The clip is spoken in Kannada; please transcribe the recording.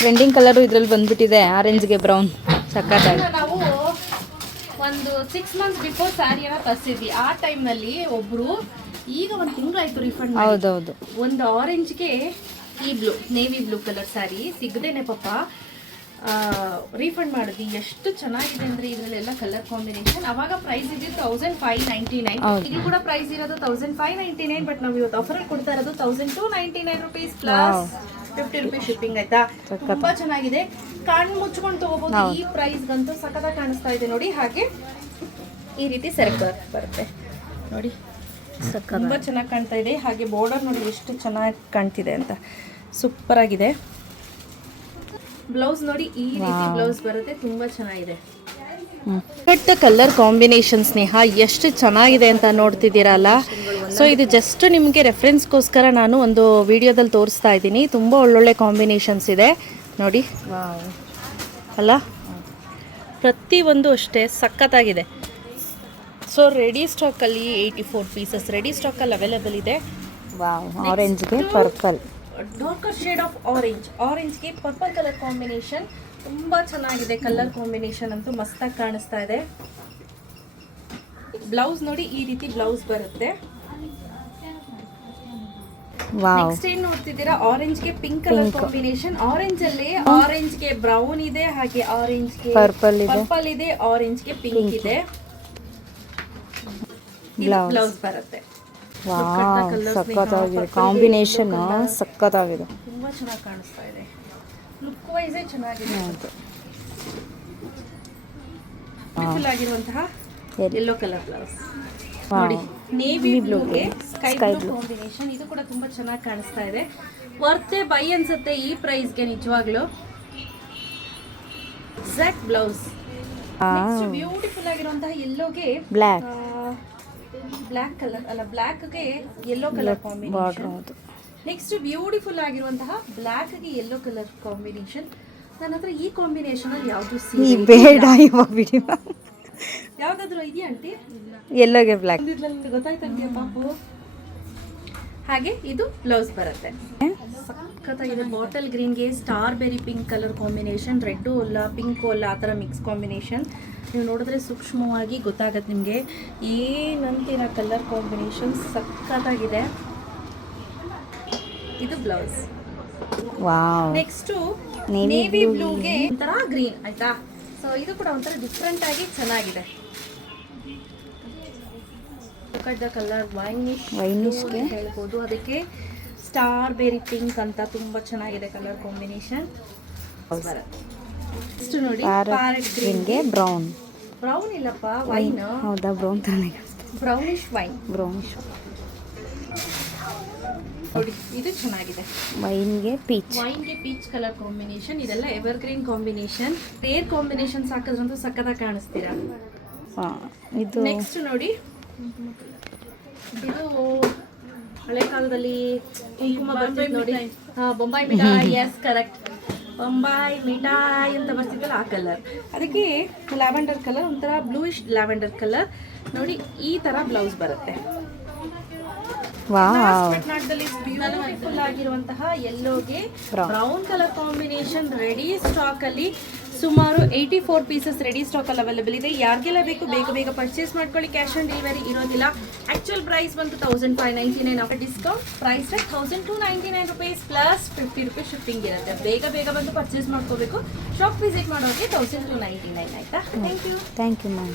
ಟ್ರೆಂಡಿಂಗ್ ಕಲರು ಇದರಲ್ಲಿ ಬಂದ್ಬಿಟ್ಟಿದೆ, ಆರೆಂಜ್ಗೆ ಬ್ರೌನ್ ಸಕ್ಕತ್ತಾಗಿ. ನಾವು ಒಂದು 6 months ಬಿಫೋರ್ ಸ್ಯಾರಿಯನ್ನ ತರಿಸಿದ್ವಿ. ಆ ಟೈಮ್ನಲ್ಲಿ ಒಬ್ರು ಈಗ ಒಂದು ತಿಂಗಳಾಯ್ತು ರಿಫಂಡ್. ಹೌದೌದು. ಒಂದು ಆರೆಂಜ್ಗೆ ಈ blue, navy blue colour sari ಸಿಗದೇನೆ ಪಾಪ ರೀಫಂಡ್ ಮಾಡಿದ್ವಿ. ಎಷ್ಟು ಚೆನ್ನಾಗಿದೆ ಅಂದರೆ ಇದರಲ್ಲೆಲ್ಲ ಕಲರ್ ಕಾಂಬಿನೇಷನ್. ಅವಾಗ ಪ್ರೈಸ್ ಇದ್ದಿದ್ದು 1599. ಇಲ್ಲಿ ಕೂಡ ಪ್ರೈಸ್ ಇರೋದು 1599, ಬಟ್ ನಾವು ಇವತ್ತು ಆಫರಲ್ಲಿ ಕೊಡ್ತಾ ಇರೋದು 1299 rupees ಪ್ಲಸ್ 50 rupees ಶಿಪ್ಪಿಂಗ್. ಆಯ್ತಾ, ತುಂಬಾ ಚೆನ್ನಾಗಿದೆ. ಕಣ್ಣು ಮುಚ್ಕೊಂಡು ತಗೋಬಹುದು. ಈ ಪ್ರೈಸ್ಗಂತೂ ಸಖತ್ತಾಗಿ ಕಾಣಿಸ್ತಾ ಇದೆ ನೋಡಿ. ಹಾಗೆ ಈ ರೀತಿ ಸೆರಗು ಬರುತ್ತೆ ನೋಡಿ, ತುಂಬಾ ಚೆನ್ನಾಗಿ ಕಾಣ್ತಾ ಇದೆ. ಹಾಗೆ ಬಾರ್ಡರ್ ನೋಡಿ ಎಷ್ಟು ಚೆನ್ನಾಗಿ ಕಾಣ್ತಿದೆ ಅಂತ, ಸೂಪರ್ ಆಗಿದೆ. ಬ್ಲೌಸ್ ನೋಡಿ ಈ ರೀತಿ ಬ್ಲೌಸ್ ಬರುತ್ತೆ, ತುಂಬಾ ಚೆನ್ನಾಗಿದೆ. ಬಟ್ ಕಲರ್ ಕಾಂಬಿನೇಷನ್ ಸ್ನೇಹ ಎಷ್ಟು ಚೆನ್ನಾಗಿದೆ ಅಂತ ನೋಡ್ತಿದ್ದೀರಲ್ಲ. ಸೊ ಇದು ಜಸ್ಟ್ ನಿಮಗೆ ರೆಫರೆನ್ಸ್ಗೋಸ್ಕರ ನಾನು ಒಂದು ವಿಡಿಯೋದಲ್ಲಿ ತೋರಿಸ್ತಾ ಇದ್ದೀನಿ. ತುಂಬ ಒಳ್ಳೊಳ್ಳೆ ಕಾಂಬಿನೇಷನ್ಸ್ ಇದೆ ನೋಡಿ ಅಲ್ಲ, ಪ್ರತಿಯೊಂದು ಅಷ್ಟೇ ಸಖತ್ತಾಗಿದೆ. ಸೊ ರೆಡಿ ಸ್ಟಾಕಲ್ಲಿ 84 ಪೀಸಸ್ ರೆಡಿ ಸ್ಟಾಕಲ್ಲಿ ಅವೈಲೇಬಲ್ ಇದೆ. ಆರೆಂಜ್ಗೆ ಪರ್ಪಲ್, ಡಾರ್ಕರ್ ಶೇಡ್ ಆಫ್ ಆರೆಂಜ್ಗೆ ಪರ್ಪಲ್ ಕಲರ್ ಕಾಂಬಿನೇಷನ್ ತುಂಬಾ ಚೆನ್ನಾಗಿದೆ. ಕಲರ್ ಕಾಂಬಿನೇಷನ್ ಅಂತೂ ಮಸ್ತಾಗಿ ಕಾಣಿಸ್ತಾ ಇದೆ. ಬ್ಲೌಸ್ ನೋಡಿ ಈ ರೀತಿ ಬ್ಲೌಸ್ ಬರುತ್ತೆ. ನೆಕ್ಸ್ಟ್ ಏನ್ ನೋಡ್ತಿದ್ದೀರಾ, ಆರೆಂಜ್ಗೆ ಪಿಂಕ್ ಕಲರ್ ಕಾಂಬಿನೇಷನ್. ಆರೆಂಜ್ ಅಲ್ಲಿ ಆರೆಂಜ್ಗೆ ಬ್ರೌನ್ ಇದೆ, ಹಾಗೆ ಆರೆಂಜ್ಗೆ ಪರ್ಪಲ್ ಇದೆ, ಆರೆಂಜ್ಗೆ ಪಿಂಕ್ ಇದೆ. ಬ್ಲೌಸ್ ಬರುತ್ತೆ. ಸಕ್ಕತ್ತಾಗಿದೆ ಕಾಂಬಿನೇಷನ್, ಸಕ್ಕತ್ತಾಗಿದೆ, ತುಂಬಾ ಚೆನ್ನಾಗಿ ಕಾಣಿಸ್ತಾ ಇದೆ. ಲುಕ್ ವೈಸೇ ಚೆನ್ನಾಗಿದೆ. ಬ್ಯೂಟಿಫುಲ್ ಆಗಿರುವಂತಹ ಯೆಲ್ಲೋ ಕಲರ್ ಬ್ಲೌಸ್ ನೋಡಿ, ನೇವಿ ಬ್ಲೂಗೆ ಸ್ಕೈ ಬ್ಲೂ ಕಾಂಬಿನೇಷನ್. ಇದು ಕೂಡ ತುಂಬಾ ಚೆನ್ನಾಗಿ ಕಾಣಿಸ್ತಾ ಇದೆ. ವರ್ತೆ ಬೈ ಅನ್ಸುತ್ತೆ ಈ ಪ್ರೈಸ್ಗೆ ನಿಜವಾಗ್ಲು. Exact blouse. ಬ್ಯೂಟಿಫುಲ್ ಆಗಿರುವಂತಹ ಯೆಲ್ಲೋಗೆ ಬ್ಲ್ಯಾಕ್ ಕಲರ್ ಅಲ್ಲ, ಬ್ಲ್ಯಾಕ್ಗೆ yellow colour combination. Next beautiful ಆಗಿರುವಂತಹ ಬ್ಲ್ಯಾಕ್ಗೆ ಯೆಲ್ಲೋ ಕಲರ್ ಕಾಂಬಿನೇಷನ್. ನನ್ನ ಹತ್ರ ಈ ಕಾಂಬಿನೇಷನ್ ಅಲ್ಲಿ ಯಾವುದು ಬೇಡ, ಯಾವ್ದಾದ್ರು ಇದೆಯಾ ಆಂಟಿ? ಯೆಲ್ಲೋಗೆ ಬ್ಲ್ಯಾಕ್ ಗೊತ್ತಾಯ್ತಂತೀಯ ಪಾಪು. ಹಾಗೆ ಇದು ಬ್ಲೌಸ್ ಬರುತ್ತೆ, ಸಖತ್ತಾಗಿದೆ. ಬಾಟಲ್ ಗ್ರೀನ್ಗೆ strawberry pink colour combination. Red ಅಲ್ಲ ಪಿಂಕು ಅಲ್ಲ, ಆ ಥರ ಮಿಕ್ಸ್ ಕಾಂಬಿನೇಷನ್. ನೀವು ನೋಡಿದ್ರೆ ಸೂಕ್ಷ್ಮವಾಗಿ ಗೊತ್ತಾಗತ್ತೆ ನಿಮಗೆ ಏನಂತೀರ. ಕಲರ್ ಕಾಂಬಿನೇಷನ್ ಸಖತ್ತಾಗಿದೆ. ಇದು ಬ್ಲೌಸ್. ನೆಕ್ಸ್ಟ್ ನೇವಿ ಬ್ಲೂಗೆ ಒಂಥರ ಗ್ರೀನ್ ಆಯ್ತಾ. ಸೊ ಇದು ಕೂಡ ಒಂಥರ ಡಿಫ್ರೆಂಟ್ ಆಗಿ ಚೆನ್ನಾಗಿದೆ. ಕಲರ್ ವೈನಿಶ್ ಹೇಳ್ಬೋದು. ಅದಕ್ಕೆ ಸ್ಟಾರ್ ಬೇರಿ ಪಿಂಕ್ ಅಂತ ತುಂಬಾ ಚೆನ್ನಾಗಿದೆ ಕಲರ್ ಕಾಂಬಿನೇಷನ್. ನೆಕ್ಸ್ಟ್ ನೋಡಿ ಪ್ಯಾರೆಟ್ ಗ್ರೀನ್ಗೆ ಬ್ರೌನ್ ಇಲ್ಲಪ್ಪ, ವೈನ್. ಹೌದಾ, ಬ್ರೌನ್ ತಾನೇ, ಬ್ರೌನಿಶ್ ವೈನ್. ನೋಡಿ ಇದು ಚೆನ್ನಾಗಿದೆ. ವೈನ್ಗೆ ಪೀಚ್ ಕಲರ್ ಕಾಂಬಿನೇಷನ್. ಇದೆಲ್ಲ evergreen combination. Rare combinations ಹಾಕಿದ್ರಂತೂ ಸಕ್ಕತ್ತಾಗಿ ಕಾಣಿಸ್ತೀರಾ. ಇದು ನೆಕ್ಸ್ಟ್ ನೋಡಿ, ಇದು ಹಳೆ ಕಾಲದಲ್ಲಿ ಕುಂಕುಮ ಬರ್ತಿತ್ತು ನೋಡಿ, ಬೊಂಬಾಯಿ ಮಿಠಾಯಿ. ಎಸ್ ಕರೆಕ್ಟ್, ಬೊಂಬಾಯಿ ಮಿಠಾಯಿ ಅಂತ ಬರ್ತಿದ್ದಲ್ಲ ಆ ಕಲರ್. ಅದಕ್ಕೆ ಲ್ಯಾವೆಂಡರ್ ಕಲರ್, ಒಂಥರ ಬ್ಲೂಯಿಶ್ ಲ್ಯಾವೆಂಡರ್ ಕಲರ್. ನೋಡಿ ಈ ತರ ಬ್ಲೌಸ್ ಬರುತ್ತೆ. ಬ್ಯೂಟಿಫುಲ್ ಆಗಿರುವಂತಹ ಯೆಲ್ಲೋಗೆ brown colour combination. Ready stock ಅಲ್ಲಿ ಸುಮಾರು 84 ಪೀಸಸ್ ರೆಡಿ ಸ್ಟಾಕ್ ಅಲ್ಲಿ ಅವೈಲೇಬಲ್ ಇದೆ. ಯಾರಿಗೆಲ್ಲ ಬೇಕು ಬೇಗ ಬೇಗ ಪರ್ಚೇಸ್ ಮಾಡ್ಕೊಳ್ಳಿ. ಕ್ಯಾಶ್ ಆನ್ ಡೆಲಿವರಿ ಇರೋದಿಲ್ಲ. ಆಕ್ಚುಯಲ್ ಪ್ರೈಸ್ ಬಂತು 1599. After discount price 1299 rupees plus 50 rupees shipping ಇರುತ್ತೆ. ಬೇಗ ಬಂದು ಪರ್ಚೇಸ್ ಮಾಡ್ಕೋಬೇಕು. ಶಾಪ್ ವಿಸಿಟ್ ಮಾಡೋರಿಗೆ 1299 ಆಯ್ತಾ. Thank you ma'am.